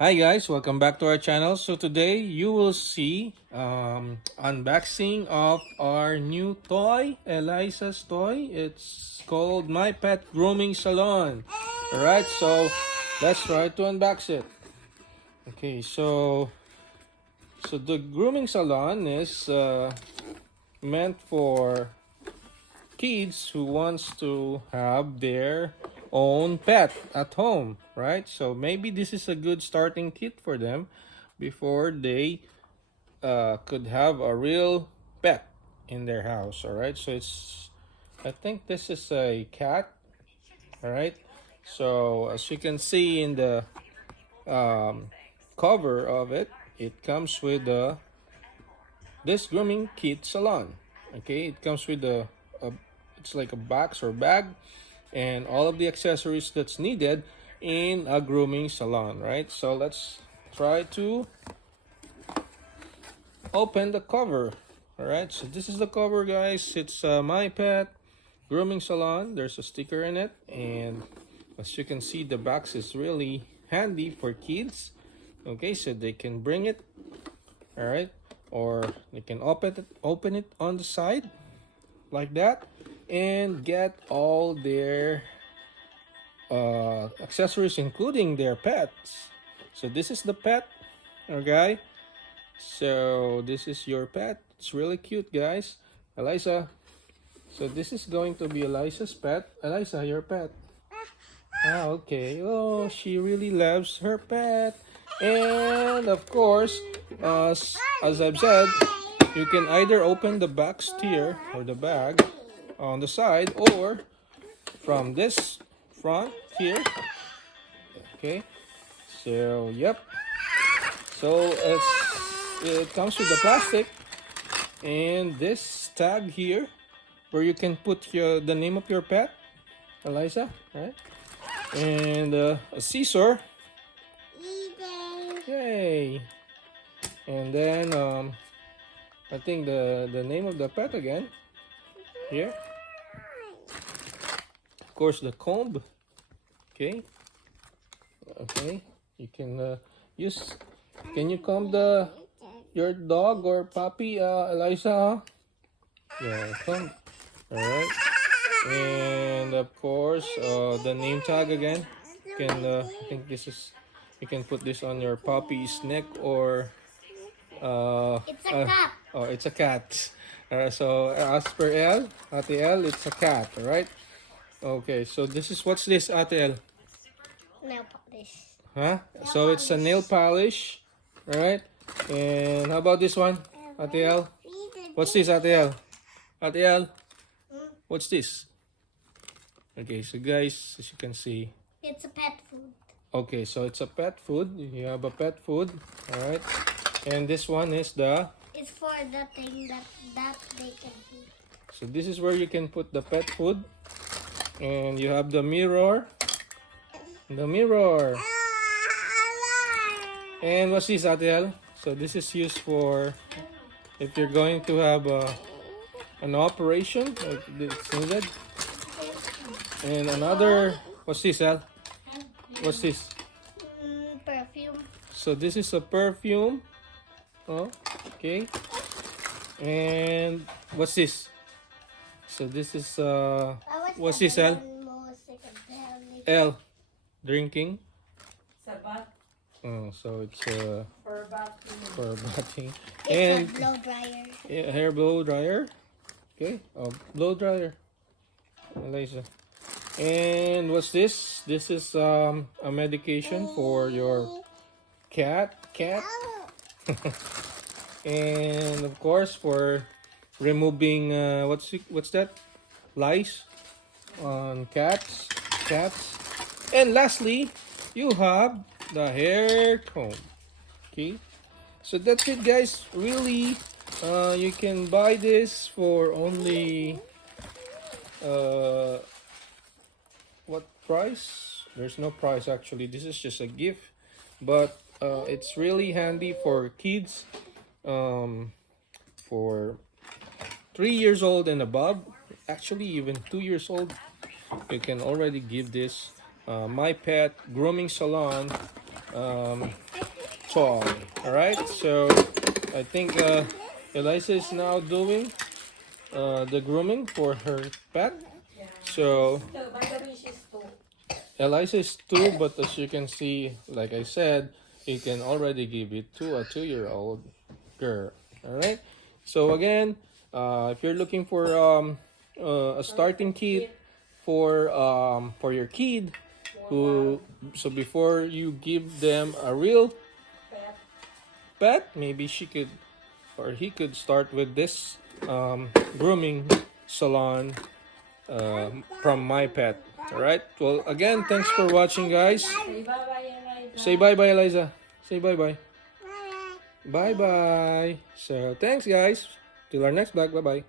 Hi guys, welcome back to our channel. So today you will see unboxing of our new toy, Eliza's toy. It's called My Pet Grooming Salon. Alright, so let's try to unbox it. Okay, so the grooming salon is meant for kids who wants to have their own pet at home, right? So maybe this is a good starting kit for them before they could have a real pet in their house. All right, so I think this is a cat. All right, so as you can see in the um, cover of it, it comes with this grooming kit salon. Okay, it comes with a it's like a box or bag and all of the accessories that's needed in a grooming salon, right? So let's try to open the cover. All right, so this is the cover, guys. It's My Pet Grooming Salon. There's a sticker in it, and as you can see, the box is really handy for kids. Okay, so they can bring it, all right, or they can open it on the side like that and get all their accessories, including their pets. So this is the pet, okay? So this is your pet. It's really cute, guys. Eliza. So this is going to be Eliza's pet. Eliza, your pet. Ah, okay. Oh, she really loves her pet. And of course, as I've said, you can either open the box here or the bag on the side or from this front here. Okay. So, yep. So it comes with the plastic and this tag here where you can put the name of your pet, Eliza, right? And a scissor. Yay! And then I think the name of the pet again here. Of course, the comb. Okay. Okay. You can use. Can you comb your dog or puppy, Eliza? Yeah, comb. All right. And of course, the name tag again. I think this is. You can put this on your puppy's neck or. It's a cat. Oh, it's a cat. So as per L, Ate L, it's a cat. All right. Okay. So what's this, Ate L? Nail polish. Huh? So it's a nail polish. All right. And how about this one, Ate L? What's this, Ate L? Ate L? What's this? Okay, so guys, as you can see, It's a pet food. okay, so it's a pet food. You have a pet food, all right. And this one is It's for the thing that they can eat. so this is where you can put the pet food, and you have the mirror, and what's this, Adel? So this is used for if you're going to have an operation like it's needed. And another, what's this, Al? What's this? Perfume. So this is a perfume. Oh, okay. And what's this? So this is what's this, Al? L, drinking. Sabat Oh, so it's for bathroom. for bathing. It's And a blow dryer. hair blow dryer. Okay, blow dryer. Eliza. And what's this? This is a medication for your cat. And of course for removing what's that? Lice on cats. And lastly, you have the hair comb. Okay. So that's it, guys. Really, you can buy this for only what price? There's no price actually. This is just a gift, but it's really handy for kids, for 3 years old and above. Actually, even 2 years old, you can already give this My Pet Grooming Salon toy. All right. So I think Eliza is now doing the grooming for her pet. Yeah. So So, by the way, she's 2. Eliza is 2, but as you can see, like I said, you can already give it to a 2-year-old girl. All right. So again, if you're looking for a starting kit for your kid, who so before you give them a real Pet. pet, maybe she could or he could start with this grooming salon from my pet. All right. Well, again, thanks for watching, guys. Say bye-bye, Eliza. Say bye bye, Eliza. Say bye bye. Bye. Bye bye. So, thanks, guys. Till our next vlog. Bye bye.